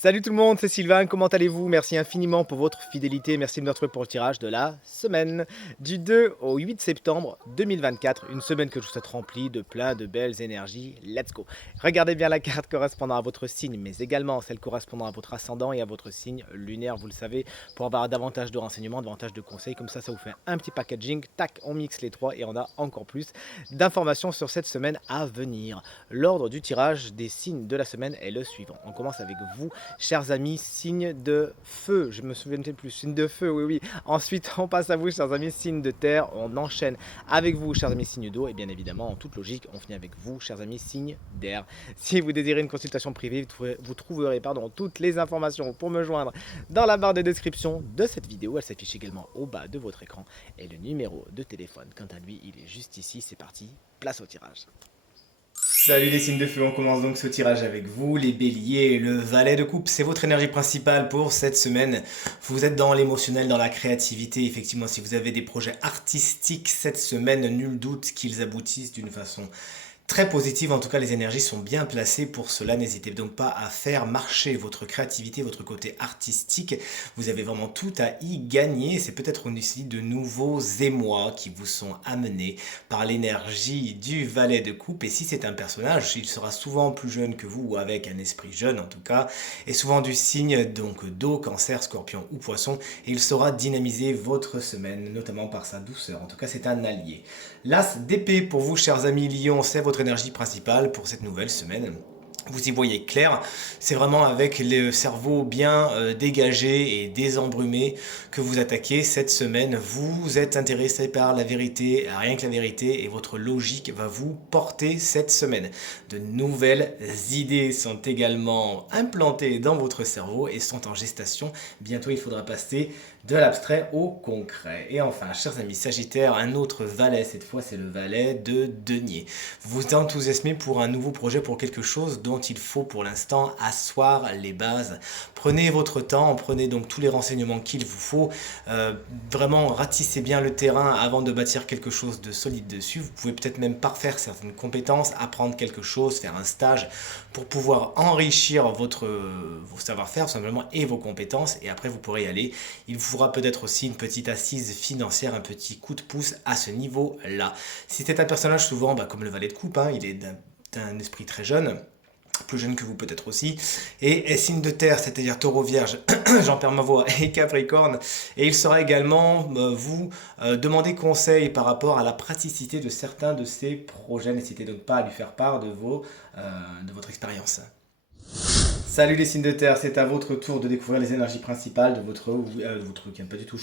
Salut tout le monde, c'est Sylvain, comment allez-vous? Merci infiniment pour votre fidélité, merci de me retrouver pour le tirage de la semaine du 2 au 8 septembre 2024, une semaine que je vous souhaite remplie de plein de belles énergies. Let's go! Regardez bien la carte correspondant à votre signe, mais également celle correspondant à votre ascendant et à votre signe lunaire, vous le savez, pour avoir davantage de renseignements, davantage de conseils, comme ça vous fait un petit packaging, tac, on mixe les trois et on a encore plus d'informations sur cette semaine à venir. L'ordre du tirage des signes de la semaine est le suivant. On commence avec vous, chers amis, signe de feu, je me souviens peut-être plus, signe de feu, oui, oui. Ensuite, on passe à vous, chers amis, signe de terre. On enchaîne avec vous, chers amis, signe d'eau. Et bien évidemment, en toute logique, on finit avec vous, chers amis, signe d'air. Si vous désirez une consultation privée, vous trouverez toutes les informations pour me joindre dans la barre de description de cette vidéo. Elle s'affiche également au bas de votre écran. Et le numéro de téléphone, quant à lui, il est juste ici. C'est parti, place au tirage. Salut les signes de feu, on commence donc ce tirage avec vous, les béliers, le valet de coupe, c'est votre énergie principale pour cette semaine. Vous êtes dans l'émotionnel, dans la créativité, effectivement si vous avez des projets artistiques cette semaine, nul doute qu'ils aboutissent d'une façon très positive, en tout cas les énergies sont bien placées pour cela, n'hésitez donc pas à faire marcher votre créativité, votre côté artistique, vous avez vraiment tout à y gagner, c'est peut-être aussi de nouveaux émois qui vous sont amenés par l'énergie du valet de coupe, et si c'est un personnage, il sera souvent plus jeune que vous, ou avec un esprit jeune en tout cas, et souvent du signe donc d'eau, cancer, scorpion ou poisson, et il saura dynamiser votre semaine, notamment par sa douceur, en tout cas c'est un allié. L'as d'épée pour vous chers amis Lion, c'est votre énergie principale pour cette nouvelle semaine. Vous y voyez clair, c'est vraiment avec le cerveau bien dégagé et désembrumé que vous attaquez cette semaine. Vous êtes intéressé par la vérité, rien que la vérité, et votre logique va vous porter cette semaine. De nouvelles idées sont également implantées dans votre cerveau et sont en gestation. Bientôt, il faudra passer de l'abstrait au concret. Et enfin, chers amis Sagittaires, un autre valet, cette fois c'est le valet de denier. Vous vous enthousiasmez pour un nouveau projet, pour quelque chose dont il faut pour l'instant asseoir les bases. Prenez votre temps, prenez donc tous les renseignements qu'il vous faut, vraiment ratissez bien le terrain avant de bâtir quelque chose de solide dessus. Vous pouvez peut-être même parfaire certaines compétences, apprendre quelque chose, faire un stage pour pouvoir enrichir vos savoir-faire simplement et vos compétences, et après vous pourrez y aller. Il vous faudra peut-être aussi une petite assise financière, un petit coup de pouce à ce niveau-là. Si c'est un personnage souvent comme le valet de coupe, il est d'un esprit très jeune, plus jeune que vous peut-être aussi, et signe de terre, c'est-à-dire taureau, vierge, j'en perds ma voix, et capricorne, et il sera également vous demander conseil par rapport à la praticité de certains de ces projets. N'hésitez donc pas à lui faire part de votre expérience. Salut les signes de terre, c'est à votre tour de découvrir les énergies principales de votre week-end, pas du tout,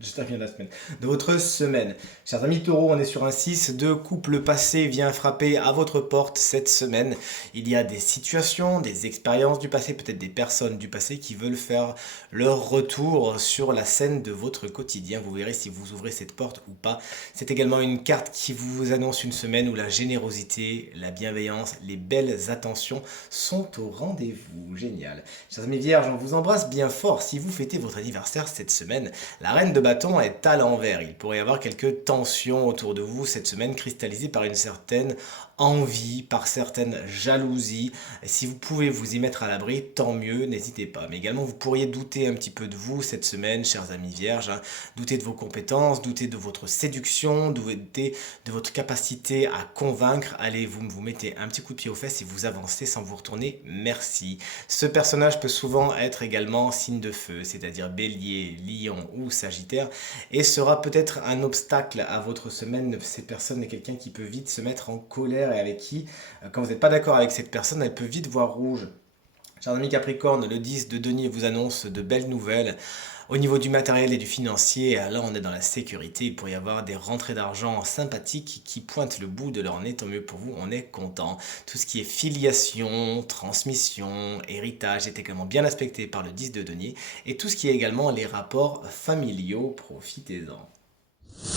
je termine la semaine, de votre semaine. Chers amis taureaux, on est sur un 6 de coupe, le passé vient frapper à votre porte cette semaine. Il y a des situations, des expériences du passé, peut-être des personnes du passé qui veulent faire leur retour sur la scène de votre quotidien. Vous verrez si vous ouvrez cette porte ou pas. C'est également une carte qui vous annonce une semaine où la générosité, la bienveillance, les belles attentions sont au rendez-vous. Génial. Chers amis vierges, on vous embrasse bien fort. Si vous fêtez votre anniversaire cette semaine, la reine de bâton est à l'envers. Il pourrait y avoir quelques tensions autour de vous cette semaine, cristallisées par une certaine envie, par certaines jalousies. Et si vous pouvez vous y mettre à l'abri, tant mieux, n'hésitez pas. Mais également, vous pourriez douter un petit peu de vous cette semaine, chers amis vierges. Douter de vos compétences, douter de votre séduction, douter de votre capacité à convaincre. Allez, vous mettez un petit coup de pied aux fesses et vous avancez sans vous retourner. Merci. Ce personnage peut souvent être également signe de feu, c'est-à-dire bélier, lion ou sagittaire, et sera peut-être un obstacle à votre semaine. Cette personne est quelqu'un qui peut vite se mettre en colère et avec qui, quand vous n'êtes pas d'accord avec cette personne, elle peut vite voir rouge. Chers amis Capricorne, le 10 de denier vous annonce de belles nouvelles. Au niveau du matériel et du financier, là on est dans la sécurité, il pourrait y avoir des rentrées d'argent sympathiques qui pointent le bout de leur nez, tant mieux pour vous, on est content. Tout ce qui est filiation, transmission, héritage est également bien aspecté par le 10 de denier, et tout ce qui est également les rapports familiaux, profitez-en. Les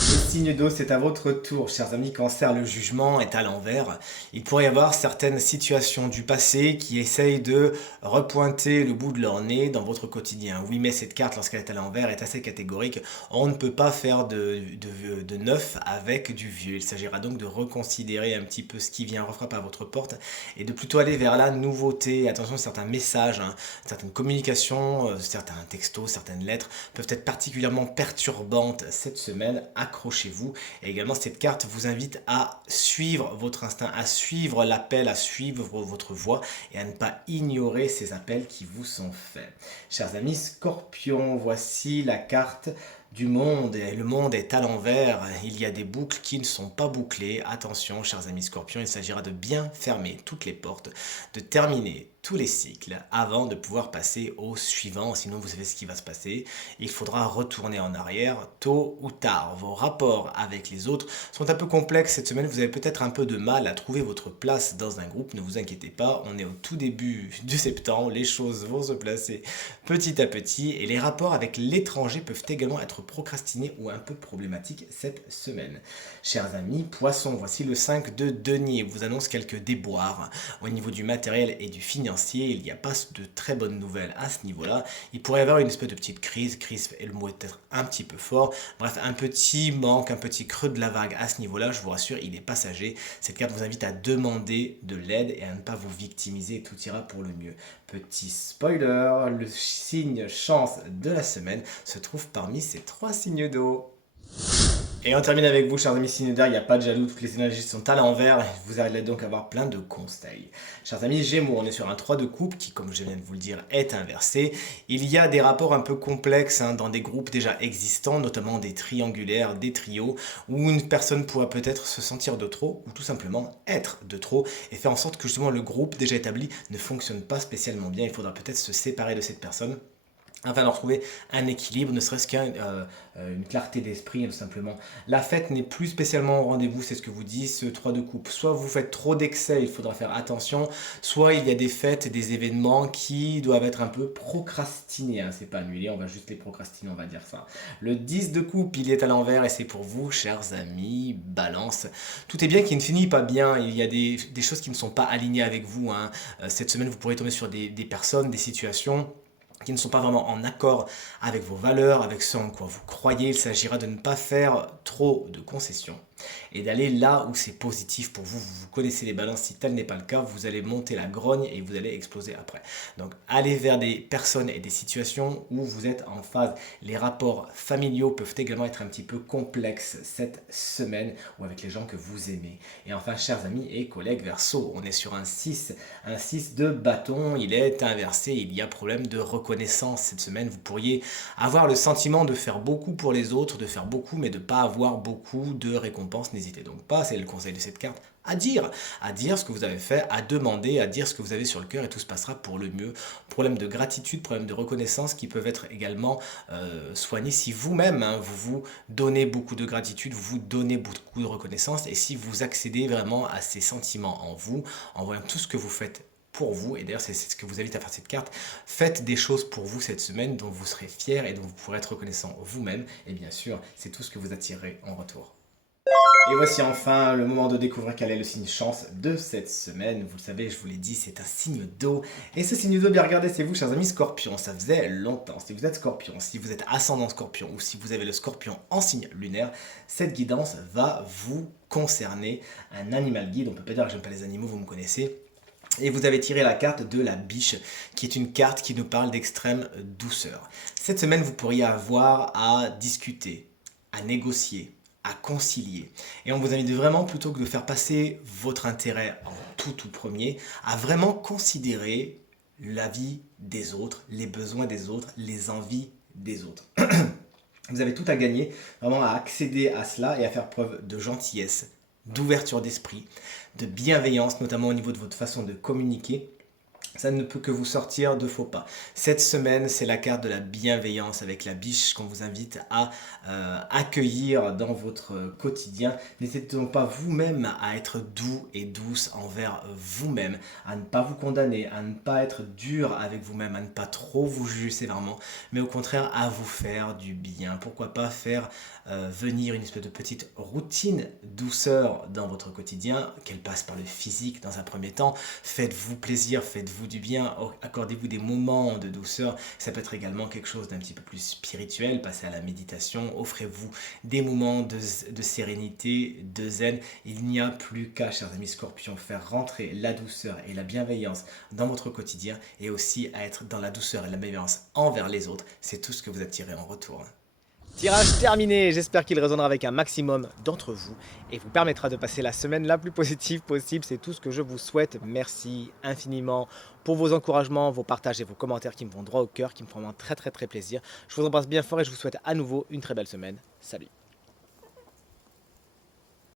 signes d'eau, c'est à votre tour, chers amis. Cancer, le jugement est à l'envers. Il pourrait y avoir certaines situations du passé qui essayent de repointer le bout de leur nez dans votre quotidien. Oui, mais cette carte, lorsqu'elle est à l'envers, est assez catégorique. On ne peut pas faire de neuf avec du vieux. Il s'agira donc de reconsidérer un petit peu ce qui vient refrapper à votre porte et de plutôt aller vers la nouveauté. Attention, certains messages, hein, certaines communications, certains textos, certaines lettres peuvent être particulièrement perturbantes cette semaine. Accrochez-vous. Et également, cette carte vous invite à suivre votre instinct, à suivre l'appel, à suivre votre voix et à ne pas ignorer ces appels qui vous sont faits. Chers amis Scorpions, voici la carte du monde, et le monde est à l'envers, il y a des boucles qui ne sont pas bouclées. Attention, chers amis Scorpions, il s'agira de bien fermer toutes les portes, de terminer tous les cycles avant de pouvoir passer au suivant, sinon vous savez ce qui va se passer. Il faudra retourner en arrière tôt ou tard. Vos rapports avec les autres sont un peu complexes cette semaine, vous avez peut-être un peu de mal à trouver votre place dans un groupe, ne vous inquiétez pas, on est au tout début de septembre, les choses vont se placer petit à petit et les rapports avec l'étranger peuvent également être procrastinés ou un peu problématiques cette semaine. Chers amis Poissons, voici le 5 de denier, vous annonce quelques déboires au niveau du matériel et du financier. Il n'y a pas de très bonnes nouvelles à ce niveau-là. Il pourrait y avoir une espèce de petite crise et le mot est peut-être un petit peu fort. Bref, un petit manque, un petit creux de la vague à ce niveau-là, je vous rassure, il est passager. Cette carte vous invite à demander de l'aide et à ne pas vous victimiser, tout ira pour le mieux. Petit spoiler, le signe chance de la semaine se trouve parmi ces 3 signes d'eau. Et on termine avec vous, chers amis signes d'air, il n'y a pas de jaloux, toutes les énergies sont à l'envers, vous allez donc avoir plein de conseils. Chers amis Gémeaux, on est sur un 3 de coupe qui, comme je viens de vous le dire, est inversé. Il y a des rapports un peu complexes dans des groupes déjà existants, notamment des triangulaires, des trios, où une personne pourrait peut-être se sentir de trop, ou tout simplement être de trop, et faire en sorte que justement le groupe déjà établi ne fonctionne pas spécialement bien. Il faudra peut-être se séparer de cette personne afin de retrouver un équilibre, ne serait-ce qu'une clarté d'esprit, tout simplement. La fête n'est plus spécialement au rendez-vous, c'est ce que vous dit ce 3 de coupe. Soit vous faites trop d'excès, il faudra faire attention, soit il y a des fêtes, des événements qui doivent être un peu procrastinés. Hein. C'est pas annulé, on va juste les procrastiner, on va dire ça. Le 10 de coupe, il est à l'envers et c'est pour vous, chers amis, Balance. Tout est bien qui ne finit pas bien, il y a des choses qui ne sont pas alignées avec vous. Hein. Cette semaine, vous pourrez tomber sur des personnes, des situations qui ne sont pas vraiment en accord avec vos valeurs, avec ce en quoi vous croyez. Il s'agira de ne pas faire trop de concessions et d'aller là où c'est positif pour vous. Vous connaissez les balances, si tel n'est pas le cas, vous allez monter la grogne et vous allez exploser après. Donc allez vers des personnes et des situations où vous êtes en phase. Les rapports familiaux peuvent également être un petit peu complexes cette semaine ou avec les gens que vous aimez. Et enfin, chers amis et collègues Verseau, on est sur un 6 de bâton, il est inversé, il y a problème de reconnaissance cette semaine. Vous pourriez avoir le sentiment de faire beaucoup pour les autres, de faire beaucoup, mais de ne pas avoir beaucoup de récompenses. N'hésitez donc pas, c'est le conseil de cette carte, à dire ce que vous avez fait, à demander, à dire ce que vous avez sur le cœur et tout se passera pour le mieux. Problème de gratitude, problème de reconnaissance qui peuvent être également soignés si vous-même, hein, vous vous donnez beaucoup de gratitude, vous vous donnez beaucoup de reconnaissance et si vous accédez vraiment à ces sentiments en vous, en voyant tout ce que vous faites pour vous, et d'ailleurs c'est ce que vous invite à faire cette carte, faites des choses pour vous cette semaine dont vous serez fiers et dont vous pourrez être reconnaissant vous-même, et bien sûr c'est tout ce que vous attirerez en retour. Et voici enfin le moment de découvrir quel est le signe chance de cette semaine. Vous le savez, je vous l'ai dit, c'est un signe d'eau. Et ce signe d'eau, bien regardez, c'est vous, chers amis Scorpions. Ça faisait longtemps. Si vous êtes Scorpion, si vous êtes ascendant Scorpion ou si vous avez le Scorpion en signe lunaire, cette guidance va vous concerner. Un animal guide, on peut pas dire que j'aime pas les animaux, vous me connaissez. Et vous avez tiré la carte de la biche, qui est une carte qui nous parle d'extrême douceur. Cette semaine, vous pourriez avoir à discuter, à négocier, à concilier. Et on vous invite vraiment, plutôt que de faire passer votre intérêt en tout premier, à vraiment considérer la vie des autres, les besoins des autres, les envies des autres. Vous avez tout à gagner, vraiment à accéder à cela et à faire preuve de gentillesse, d'ouverture d'esprit, de bienveillance, notamment au niveau de votre façon de communiquer. Ça ne peut que vous sortir de faux pas. Cette semaine, c'est la carte de la bienveillance avec la biche qu'on vous invite à accueillir dans votre quotidien. N'hésitez donc pas vous-même à être doux et douce envers vous-même, à ne pas vous condamner, à ne pas être dur avec vous-même, à ne pas trop vous juger sévèrement, mais au contraire à vous faire du bien. Pourquoi pas faire venir une espèce de petite routine douceur dans votre quotidien, qu'elle passe par le physique dans un premier temps. Faites-vous plaisir, faites-vous du bien, accordez-vous des moments de douceur. Ça peut être également quelque chose d'un petit peu plus spirituel, passez à la méditation, offrez-vous des moments de sérénité, de zen. Il n'y a plus qu'à, chers amis scorpions, faire rentrer la douceur et la bienveillance dans votre quotidien et aussi à être dans la douceur et la bienveillance envers les autres. C'est tout ce que vous attirez en retour. Tirage terminé, j'espère qu'il résonnera avec un maximum d'entre vous et vous permettra de passer la semaine la plus positive possible. C'est tout ce que je vous souhaite. Merci infiniment pour vos encouragements, vos partages et vos commentaires qui me vont droit au cœur, qui me font vraiment très très très plaisir. Je vous embrasse bien fort et je vous souhaite à nouveau une très belle semaine. Salut.